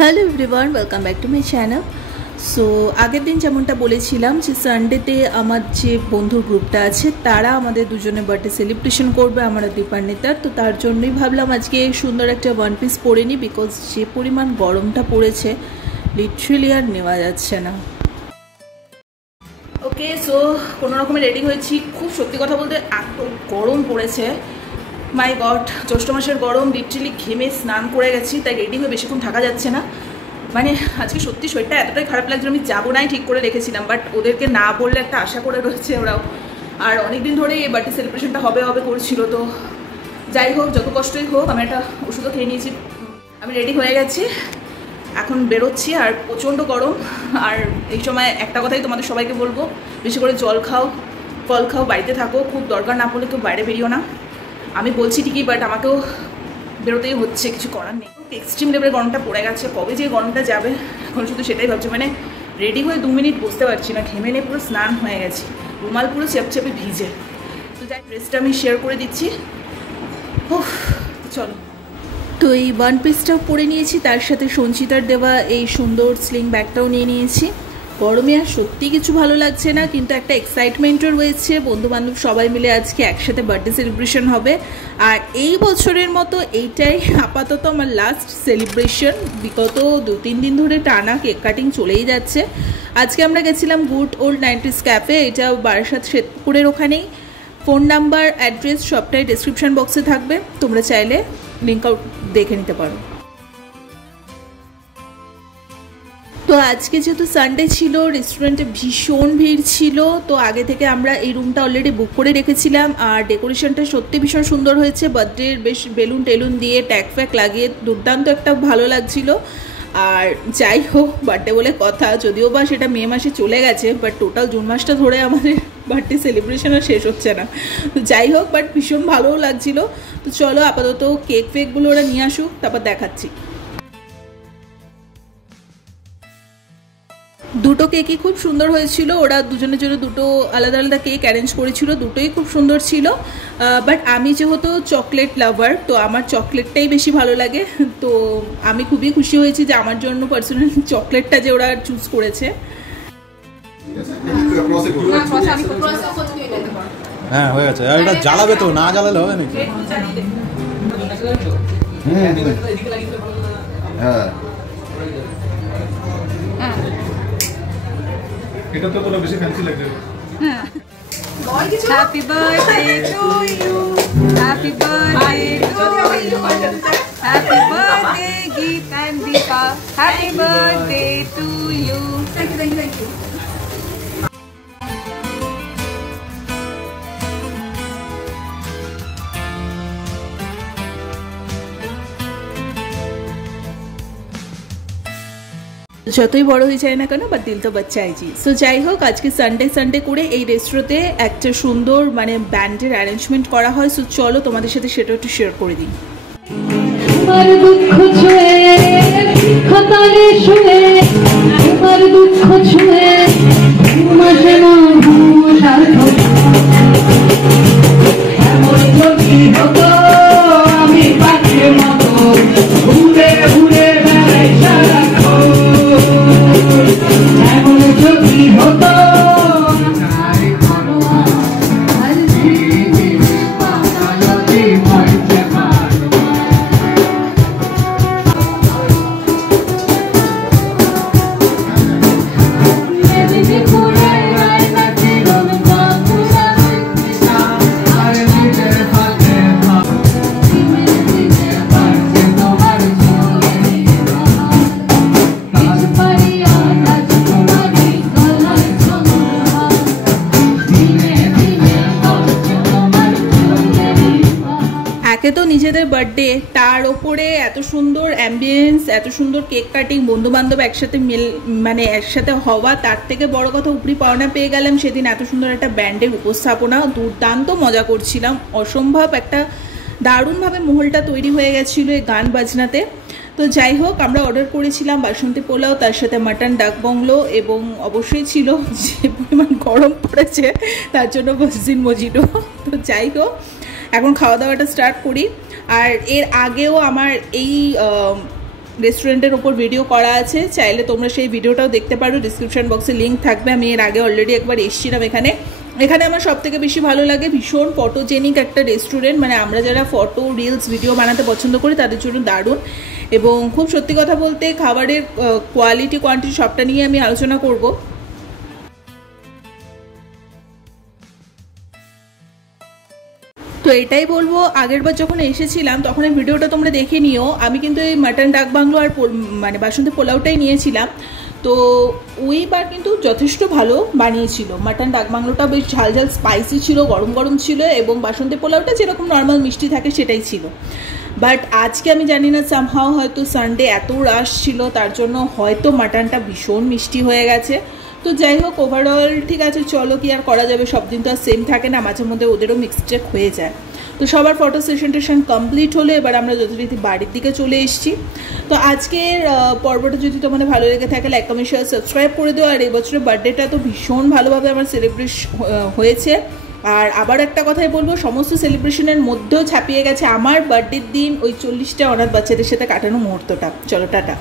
Hello everyone, welcome back to my channel. So আগের দিন যেমনটা বলেছিলাম যে সানডেতে আমার যে বন্ধুর গ্রুপটা আছে তারা আমাদের দুজনে বার্থডে সেলিব্রেশন করবে আমার দীপান্বিতার। তো তার জন্যই ভাবলাম আজকে সুন্দর একটা ওয়ান পিস পরে নিই, বিকজ যে পরিমাণ গরমটা পড়েছে লিটারালি আর নেওয়া যাচ্ছে না। ওকে, সো কোনো রকমে রেডি হয়েছি। খুব সত্যি কথা বলতে এত গরম পড়েছে, মাই গড, জ্যৈষ্ঠ মাসের গরম, লিটারালি ঘেমে স্নান করে গেছি, তাই রেডি হয়ে বেশিক্ষণ থাকা যাচ্ছে না। মানে আজকে সত্যি শরীরটা এতটাই খারাপ লাগছে, আমি যাবো নাই ঠিক করে রেখেছিলাম, বাট ওদেরকে না বললে একটা আশা করে রয়েছে ওরাও, আর অনেকদিন ধরেই এই বার্থডে সেলিব্রেশনটা হবে হবে করছিল। তো যাই হোক, যত কষ্টই হোক, আমি একটা ওষুধও খেয়ে নিয়েছি, আমি রেডি হয়ে গেছি, এখন বেরোচ্ছি। আর প্রচণ্ড গরম, আর এই সময় একটা কথাই তোমাদের সবাইকে বলবো, বেশি করে জল খাও, ফল খাও, বাড়িতে থাকো, খুব দরকার না পড়লে কেউ বাইরে বেরিও না। আমি বলছি ঠিকই, বাট আমাকেও বেরোতেই হচ্ছে, কিছু করার নেই। এক্সট্রিম লেভেলের গরমটা পড়ে গেছে, কবে যে গরমটা যাবে এখন শুধু সেটাই ভাবছি। মানে রেডি হয়ে 2 মিনিট বসতে পারছি না, ঘেমে নিয়ে পুরো স্নান হয়ে গেছি, রুমাল পুরো চেপচেপে ভিজে। তো যাই, ড্রেসটা আমি শেয়ার করে দিচ্ছি। চলো, তো এই ওয়ান পিসটাও পরে নিয়েছি, তার সাথে সঞ্চিতার দেওয়া এই সুন্দর স্লিং ব্যাগটাও নিয়ে নিয়েছি। গরমে আর সত্যি কিছু ভালো লাগছে না, কিন্তু একটা এক্সাইটমেন্টও রয়েছে, বন্ধুবান্ধব সবাই মিলে আজকে একসাথে বার্থডে সেলিব্রেশন হবে। আর এই বছরের মতো এইটাই আপাতত আমার লাস্ট সেলিব্রেশন। বিগত 2-3 দিন ধরে টানা কেক কাটিং চলেই যাচ্ছে। আজকে আমরা গেছিলাম গুড ওল্ড 90s ক্যাফে, এটা বারাসাত শ্বেতপুরের ওখানেই। ফোন নাম্বার, অ্যাড্রেস সবটাই ডেসক্রিপশন বক্সে থাকবে, তোমরা চাইলে লিঙ্ক আউট দেখে নিতে পারো। তো আজকে যেহেতু সানডে ছিল, রেস্টুরেন্টে ভীষণ ভিড় ছিল, তো আগে থেকে আমরা এই রুমটা অলরেডি বুক করে রেখেছিলাম। আর ডেকোরেশনটা সত্যি ভীষণ সুন্দর হয়েছে, বার্থডের বেশ বেলুন টেলুন দিয়ে ট্যাগ ফ্যাগ লাগিয়ে দুর্দান্ত একটা ভালো লাগছিল। আর যাই হোক, বার্থডে বলে কথা, যদিও বা সেটা মে মাসে চলে গেছে, বাট টোটাল জুন মাসটা ধরে আমাদের বার্থডে সেলিব্রেশন আর শেষ হচ্ছে না। তো যাই হোক, বাট ভীষণ ভালোও লাগছিল। তো চলো আপাতত কেক ফেকগুলো ওরা নিয়ে আসুক, তারপর দেখাচ্ছি। দুটো কেকই খুব সুন্দর হয়েছিল, ওরা দুজনের জন্য দুটো আলাদা আলাদা কেক অ্যারেঞ্জ করেছিল, দুটোই খুব সুন্দর ছিল। বাট আমি যেহেতু চকলেট লাভার, তো আমার চকলেটটাই বেশি ভালো লাগে। তো আমি খুবই খুশি হয়েছি যে আমার জন্য পার্সোনাল চকলেটটা যে ওরা চুজ করেছে। হ্যাঁ, হয়ে গেছে। আর এটা জ্বালাবে তো, না জ্বালালে হবে নাকি? হ্যাঁ, এটা তো তোরা বেশি ফ্যান্সি লাগছে। Happy birthday to you, happy birthday to you, happy birthday Geet and Dipa, happy birthday to you. Thank you, thank you, thank you. যতই বড় হয়ে যায় না কেন, বা দিল তো বাচ্চা আইজি। সো যাই হোক, আজকে সানডে করে এই রেস্টুরেন্টে একটা সুন্দর মানে ব্যান্ডের অ্যারেঞ্জমেন্ট করা হয়। সো চলো তোমাদের সাথে সেটা একটু শেয়ার করে দিই। তো নিজেদের বার্থডে, তার ওপরে এত সুন্দর অ্যাম্বিয়েন্স, এত সুন্দর কেক কাটিং, বন্ধু বান্ধব একসাথে মানে একসাথে হওয়া, তার থেকে বড় কথা উপরি পাওনা পেয়ে গেলাম সেদিন এত সুন্দর একটা ব্যান্ডের উপস্থাপনা। দুর্দান্ত মজা করছিলাম, অসম্ভব একটা দারুণভাবে মহলটা তৈরি হয়ে গেছিলো এই গান বাজনাতে। তো যাই হোক, আমরা অর্ডার করেছিলাম বাসন্তী পোলাও, তার সাথে মাটন ডাক বাংলো, এবং অবশ্যই ছিল যে পরিমাণ গরম পড়েছে তার জন্য ভার্জিন মজিটো। তো যাই হোক, এখন খাওয়া দাওয়াটা স্টার্ট করি। আর এর আগেও আমার এই রেস্টুরেন্টের ওপর ভিডিও করা আছে, চাইলে তোমরা সেই ভিডিওটাও দেখতে পারো, ডিসক্রিপশন বক্সে লিঙ্ক থাকবে। আমি এর আগে অলরেডি একবার এসেছিলাম এখানে। এখানে আমার সবথেকে বেশি ভালো লাগে, ভীষণ ফটোজেনিক একটা রেস্টুরেন্ট, মানে আমরা যারা ফটো রিলস ভিডিও বানাতে পছন্দ করি তাদের জন্য দারুণ। এবং খুব সত্যি কথা বলতে খাবারের কোয়ালিটি কোয়ান্টিটি সবটা নিয়ে আমি আলোচনা করব। তো এটাই বলবো, আগের বার যখন এসেছিলাম তখন এই ভিডিওটা তোমরা দেখে নিও। আমি কিন্তু এই মাটন ডাক বাংলো আর মানে বাসন্তী পোলাওটাই নিয়েছিলাম। তো ওইবার কিন্তু যথেষ্ট ভালো বানিয়েছিল। মাটন ডাক বাংলোটা বেশ ঝাল ঝাল স্পাইসি ছিল, গরম গরম ছিল, এবং বাসন্তী পোলাওটা যেরকম নর্মাল মিষ্টি থাকে সেটাই ছিল। বাট আজকে আমি জানি না, সামহাও হয়তো সানডে এত রাশ ছিল তার জন্য হয়তো মাটনটা ভীষণ মিষ্টি হয়ে গেছে। তো যাই হোক, ওভারঅল ঠিক আছে, চলো কি আর করা যাবে, সব দিন তো আর সেম থাকে না, মাঝে মধ্যে ওদেরও মিক্সটেক হয়ে যায়। তো সবার ফটো সেশন কমপ্লিট হলো, এবার আমরা যথারীতি বাড়ির দিকে চলে এসেছি। তো আজকের পর্বটা যদি তোমাদের ভালো লেগে থাকে লাইক কমেন্ট শেয়ার সাবস্ক্রাইব করে দিও। আর এবছরের বার্থডেটা তো ভীষণ ভালোভাবে আমার সেলিব্রেট হয়েছে। আর আবার একটা কথাই বলবো, সমস্ত সেলিব্রেশনের মধ্যেও ছাপিয়ে গেছে আমার বার্থডের দিন ওই 40টা অনাথ বাচ্চাদের সাথে কাটানো মুহূর্তটা। চলো টাটা।